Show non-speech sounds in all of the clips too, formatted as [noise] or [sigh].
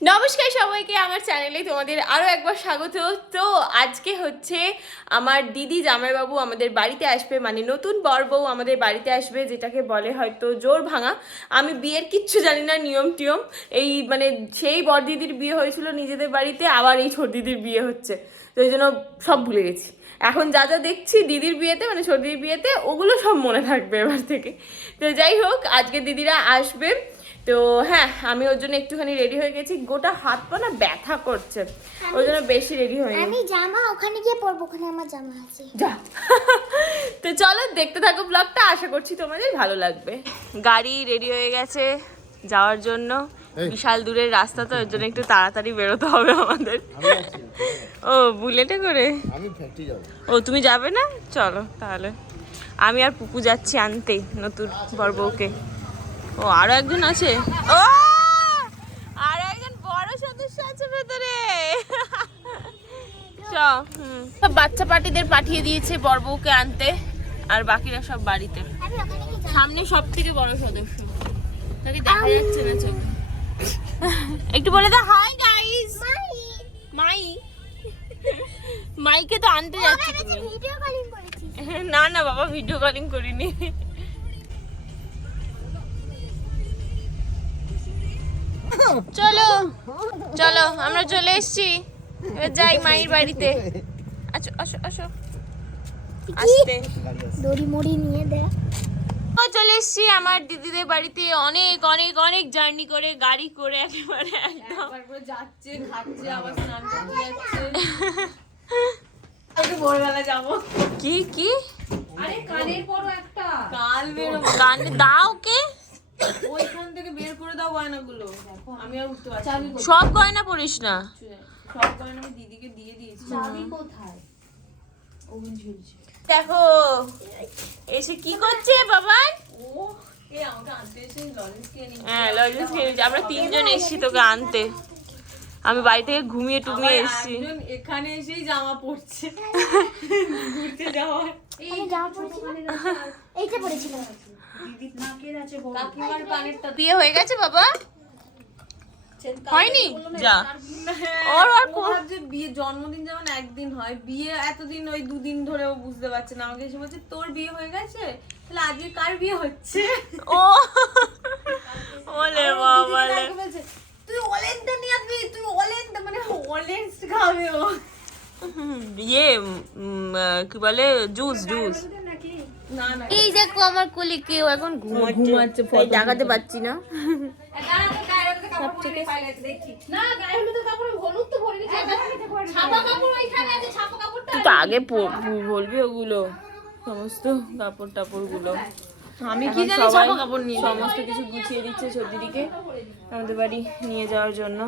নমস্কার সবাইকে, আমার চ্যানেলে তোমাদের আরও একবার স্বাগত। তো আজকে হচ্ছে আমার দিদি জামাইবাবু আমাদের বাড়িতে আসবে মানে নতুন বর বউ আমাদের বাড়িতে আসবে, যেটাকে বলে হয়তো জোর ভাঙা। আমি বিয়ের কিচ্ছু জানি না, নিয়ম টিয়ম। এই মানে সেই বর দিদির বিয়ে হয়েছিল নিজেদের বাড়িতে, আবার এই ছোট দিদির বিয়ে হচ্ছে। তো এই জন্য সব ভুলে গেছি। এখন যা যা দেখছি দিদির বিয়েতে মানে ছোট দিদির বিয়েতে, ওগুলো সব মনে থাকবে এবার থেকে। তো যাই হোক, আজকে দিদিরা আসবে। তো হ্যাঁ আমি ওর জন্য একটুখানি রেডি হয়ে গেছি। গোটা হাত পা না ব্যথা করছে। ওর জন্য বেশি রেডি হয়নি। আমি জামা ওখানে গিয়ে পরবো ওখানে আমার জামা আছে। যা। [laughs] তো চলো দেখতে থাকো ব্লগটা আশা করছি তোমাদের ভালো লাগবে। গাড়ি রেডি হয়ে গেছে যাওয়ার জন্য। বিশাল দূরের রাস্তা তো এর জন্য একটু তাড়াতাড়ি বেরোতে হবে আমাদের। ও বুলেটে করে? আমি ফ্যাক্টরি যাব। ও তুমি যাবে না? চলো তাহলে। আমি আর পুপু যাচ্ছি আনতে নতুন বর বউকে। ও আরও একজন আছে? ও! আরও একজন বড় সদস্য আছে ভেতরে। চ সব বাচ্চা পার্টিদের পাঠিয়ে দিয়েছে বর বউকে আনতে আর বাকিরা সব বাড়িতে। সামনে সব থেকে বড় সদস্য। তাকে দেখা যাচ্ছে না চোখ। একটু বলে দাও হাই গাইস মাই। মাইকে তো আনতে যাচ্ছে [laughs] না না বাবা ভিডিও কলিং করিনি। চলো চলো আমরা চলে এসেছি। এবার যাই মায়ের বাড়িতে। আসো আসো আসো। আসতে। দড়ি মুড়ি নিয়ে চলে এসেছি আমার দিদিদের বাড়িতে। অনেক অনেক অনেক জার্নি করে গাড়ি করে একেবারে একদম। যাচ্ছে খাচ্ছে আবার স্নান করতে যাচ্ছে। ভোরবেলা যাব। কি কি? আরে কানের পরও একটা। কাল বেরোবো গান দাও কে? ওইখান থেকে বের করে দাও গয়নাগুলো। আমি আর উঠতে পারছি না। সব গয়না পড়িস না। সব গয়না আমি দিদিকে দিয়ে দিয়েছি। দেখো এসে কি করছে বাবা ও এই আমাকে আনতে এসে লজেন্স কিনে নিয়ে হ্যাঁ লজেন্স আমরা তিনজন এসেছি তোকে আনতে। আমি বাড়ি থেকে ঘুমিয়ে টুমিয়ে এসেছি। একজন এখানে এসেই জামা পরছে। [laughs] ঘুরতে যাওয়ার। পরেছিলাম এইটা কাকিমার বিয়ে হয়ে গেছে বাবা? হয়নি? যা। ওর আর ও ভাবছে বিয়ে জন্মদিন যেমন একদিন হয় বিয়ে এতদিন ওই দুদিন ধরে ও বুঝতে পারছে না। আমাকে এসে বলছে তোর বিয়ে হয়ে গেছে? তাহলে আজকে কার বিয়ে হচ্ছে? ও। [laughs] ওলে বাবা লে। তুই অলেনটা নিয়ে আসবি তুই অলেনটা মানে অলেন্স খাবে ও। ইয়ে কি বলে? Juice juice. এই দেখো আমার কোলে কেউ এখন ঘুমাচ্ছে দেখাতে পাচ্ছি না। না গায়ে হলুদ কাপড় হলুদ তো পরে ছাপা কাপড় ওইখানে আছে ছাপা কাপড়টা তুই তো আগে বলবি ওগুলো। সমস্ত কাপড় টাপড়গুলো আমি কি জানি ছাপা কাপড় নিয়ে সমস্ত কিছু গুছিয়ে দিচ্ছে সর্দিদিকে আমাদের বাড়ি নিয়ে যাওয়ার জন্য।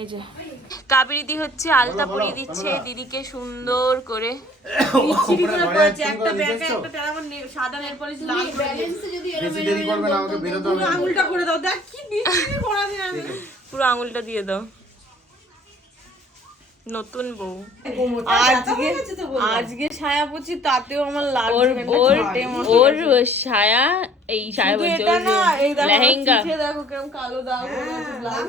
এই যে কাবেরিদি হচ্ছে আলতা পরিয়ে দিচ্ছে দিদিকে সুন্দর করে। পুরো আঙুলটা দিয়ে দাও। নতুন বউ। আজকে আজকে ছায়া পড়ছি তাতেও আমার লাল ওর ওর ওর সায়া এই এই দেখো লেহেঙ্গা। দেখো কেমন কালো দাগ হয়ে ব্লাউজ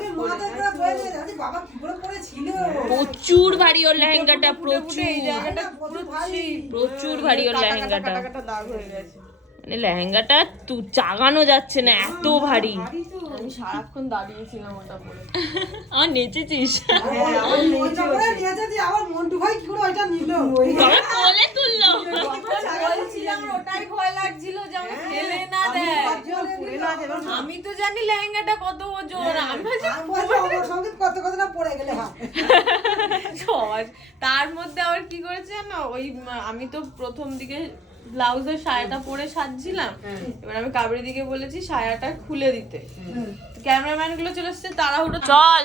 প্রচুর ভারী ওর লেহেঙ্গাটা প্রচুর এই জায়গাটা প্রচুর ভারী ওর লেহেঙ্গাটা। দাগ হয়ে গেছে। মানে লেহেঙ্গাটা তু চাগানো যাচ্ছে না এত ভারী। আমি সারাক্ষণ দাঁড়িয়েছিলাম ওটা পরে। [laughs] আমার নেচেছিস? বাবা কোলে তুললো। ওটাই ভয় লাগছিল যে আমার ফেলে না দেয়। আমি তো জানি লেহেঙ্গাটা কত ওজন আমি ভাবছি সহজ [laughs] তার মধ্যে আবার কি করেছে না ওই আমি তো প্রথম দিকে ব্লাউজের সায়াটা পরে সাজছিলাম এবার আমি কাবরি দিকে বলেছি সায়াটা খুলে দিতে। ক্যামেরাম্যানগুলো চলে এসছে তাড়াহুড়ো চল।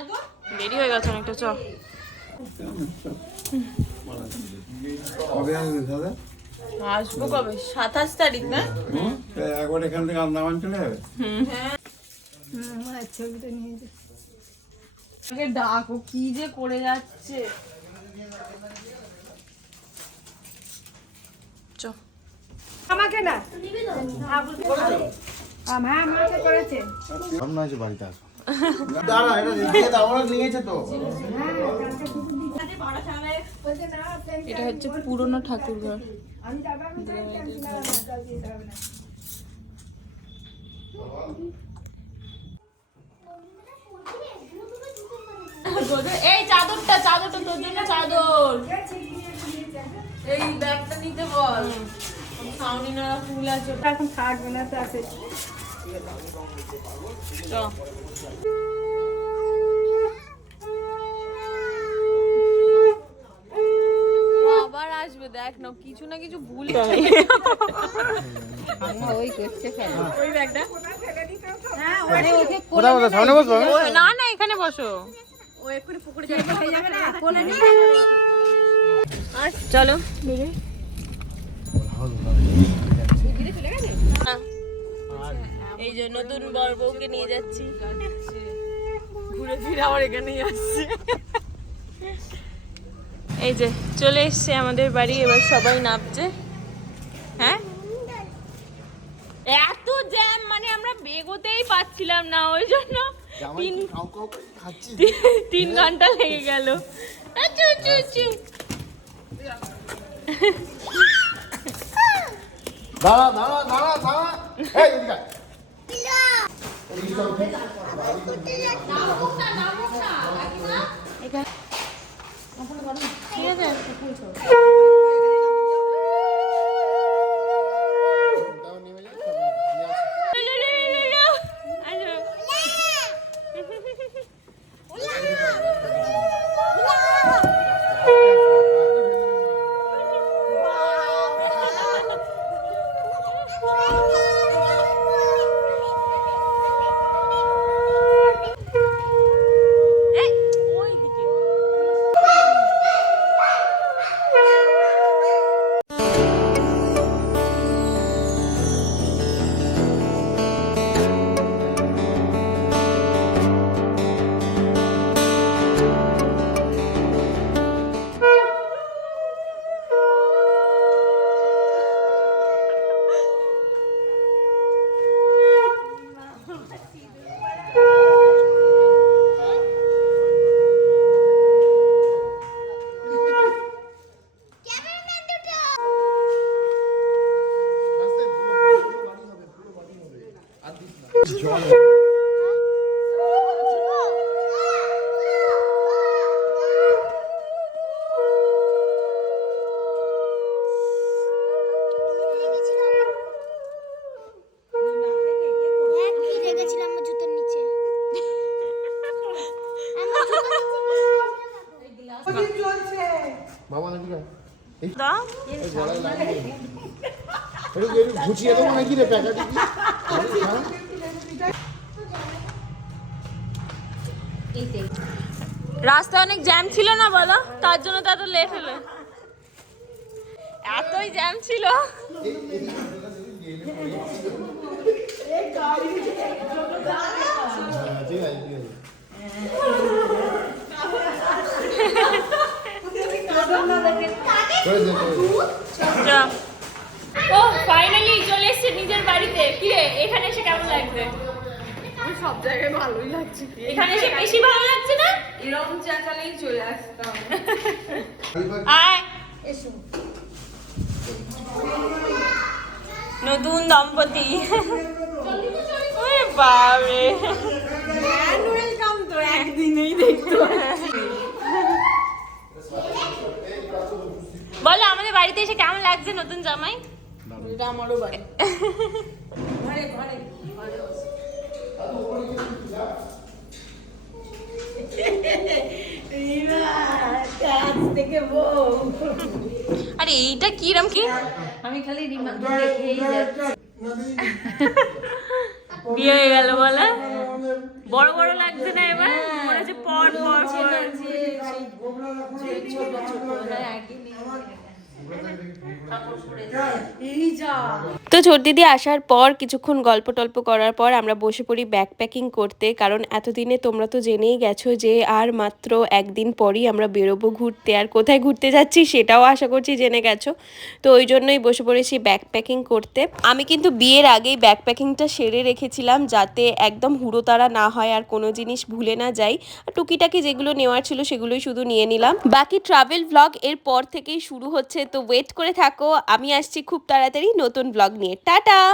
দেরি হয়ে গেছে অনেকটা চল। আসবে দাদা আসব কবে? সাতাশ তারিখ না? হুম? তা একবার এখান থেকে আন্দামান চলে যাবে? আমাকে ডাকো কি যে করে যাচ্ছে। আমাকে না। আমার আমাকে করেছে। ভাবনা আছে বাড়িতে আসো। দাঁড়া এটা দিয়ে দাও ওরা নিয়েছে তো। এটা হচ্ছে পুরনো ঠাকুর ঘর। এই চাদরটা চাদরটা তোর জন্য চাদর। এই ব্যাগটা নিতে বল। ফুল আবার আসবে দেখ না কিছু না কিছু ভুল না না এখানে বসো ও এক্ষুনি পুকুরে যাবে যাবে না কোলে চলো। এই যে নতুন বর বউকে নিয়ে যাচ্ছি। ঘুরে ফিরে আবার এখানেই আসছে। এই যে চলে এসছে আমাদের বাড়ি এবার সবাই নামছে। হ্যাঁ? এত জ্যাম মানে আমরা বেগোতেই পাচ্ছিলাম না ওই জন্য তিন তিন ঘণ্টা লেগে গেল। চু চু চু দাঁড়া দাঁড়া দাঁড়া দাঁড়া। ঠিক আছে বাবা নাকি এই ঘুচিয়ে দেবো নাকি রে প্যাকেটে? রাস্তা অনেক জ্যাম ছিল না বলো? তার জন্য তো এত লেট হলো। এতই জ্যাম ছিল। ও ফাইনালি চলে এসেছে নিজের বাড়িতে। কি এখানে এসে কেমন লাগছে সব জায়গায় ভালোই লাগছে এখানে এসে বেশি ভালো লাগছে না? এরকম চেঁচালেই চলে আসতাম। আয়। নতুন দম্পতি। ওরে বাবারে ওয়েলকাম তো একদিনেই দেখতে বলো আমাদের বাড়িতে এসে কেমন লাগছে নতুন জামাই? আমারও বাড়ি। কাজ থেকে আরে এইটা কি রাম কি? আমি খালি রিমান্ড দেখেই যাচ্ছি বিয়ে হয়ে গেল বলে? বড় বড় লাগছে না এবার? মনে হচ্ছে পর পর পর। ছোট ছোট হ্যাঁ এই যা। তো দিদি আসার পর কিছুক্ষণ গল্প টল্প করার পর আমরা বসে পড়ি ব্যাগ প্যাকিং করতে। কারণ এতদিনে তোমরা তো জেনেই গেছো যে আর মাত্র একদিন পরই আমরা বেরোবো ঘুরতে। আর কোথায় ঘুরতে যাচ্ছি সেটাও আশা করছি জেনে গেছো। তো ওই জন্যই বসে পড়েছি ব্যাগ প্যাকিং করতে। আমি কিন্তু বিয়ের আগেই ব্যাগ প্যাকিংটা সেরে রেখেছিলাম যাতে একদম হুড়োতাড়া না হয় আর কোনো জিনিস ভুলে না যাই। টুকিটাকি যেগুলো নেওয়ার ছিল সেগুলোই শুধু নিয়ে নিলাম। বাকি ট্রাভেল ব্লগ এর পর থেকেই শুরু হচ্ছে। তো ওয়েট করে থাকো, আমি আসছি খুব তাড়াতাড়ি নতুন ব্লগ নিয়ে টাটা।